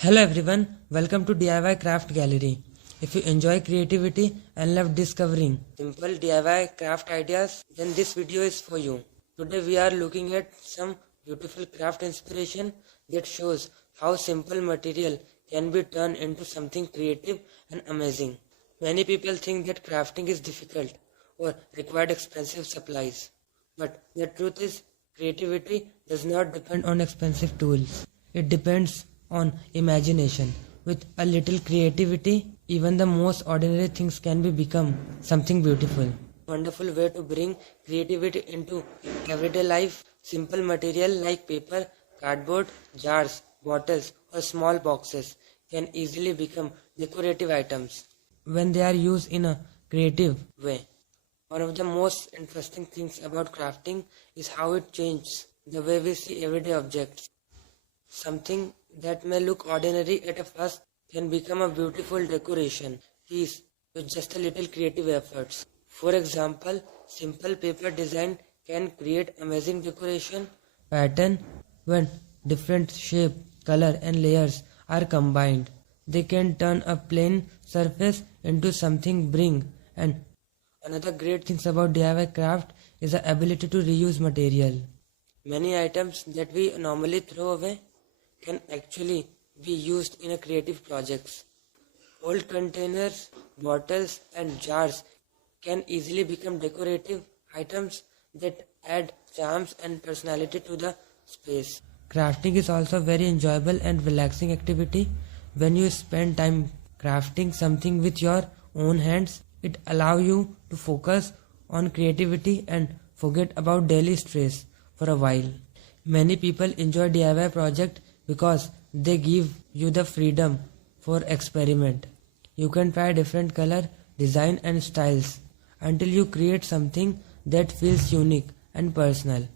Hello everyone, welcome to DIY Craft Gallery. If you enjoy creativity and love discovering simple DIY craft ideas, then this video is for you. Today we are looking at some beautiful craft inspiration that shows how simple material can be turned into something creative and amazing. Many people think that crafting is difficult or required expensive supplies. But the truth is, creativity does not depend on expensive tools. It depends on imagination. With a little creativity, even the most ordinary things can become something beautiful. Wonderful way to bring creativity into everyday life. Simple material like paper, cardboard, jars, bottles, or small boxes can easily become decorative items when they are used in a creative way. One of the most interesting things about crafting is how it changes the way we see everyday objects. Something that may look ordinary at a first can become a beautiful decoration piece with just a little creative efforts. For example, simple paper design can create amazing decoration pattern when different shape, color and layers are combined. They can turn a plain surface into something bring. And another great thing about DIY craft is the ability to reuse material. Many items that we normally throw away can actually be used in a creative projects. Old containers, bottles and jars can easily become decorative items that add charms and personality to the space. Crafting is also a very enjoyable and relaxing activity. When you spend time crafting something with your own hands, it allows you to focus on creativity and forget about daily stress for a while. Many people enjoy DIY projects because they give you the freedom for experiment. You can try different color, design and styles until you create something that feels unique and personal.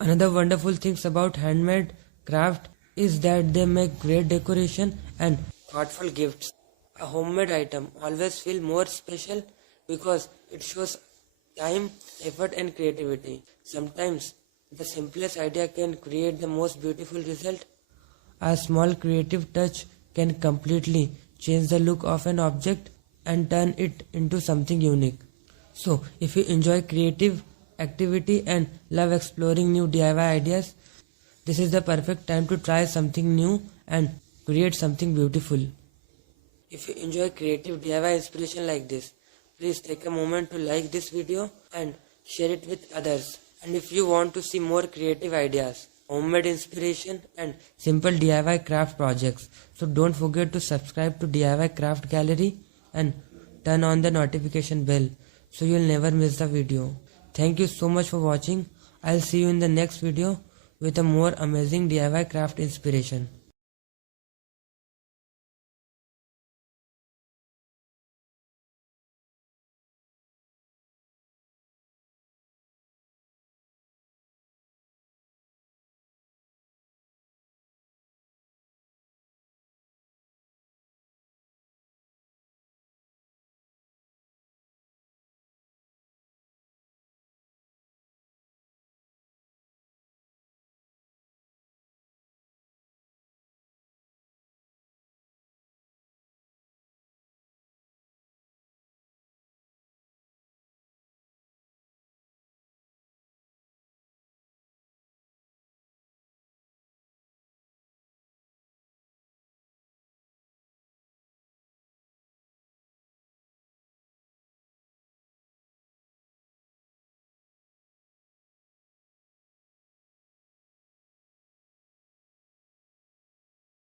Another wonderful thing about handmade craft is that they make great decoration and thoughtful gifts. A homemade item always feels more special because it shows time, effort and creativity. Sometimes the simplest idea can create the most beautiful result. A small creative touch can completely change the look of an object and turn it into something unique. So, if you enjoy creative activity and love exploring new DIY ideas, this is the perfect time to try something new and create something beautiful. If you enjoy creative DIY inspiration like this, please take a moment to like this video and share it with others. And if you want to see more creative ideas, homemade inspiration and simple DIY craft projects, so don't forget to subscribe to DIY Craft Gallery and turn on the notification bell so you'll never miss the video. Thank you so much for watching. I'll see you in the next video with a more amazing DIY craft inspiration.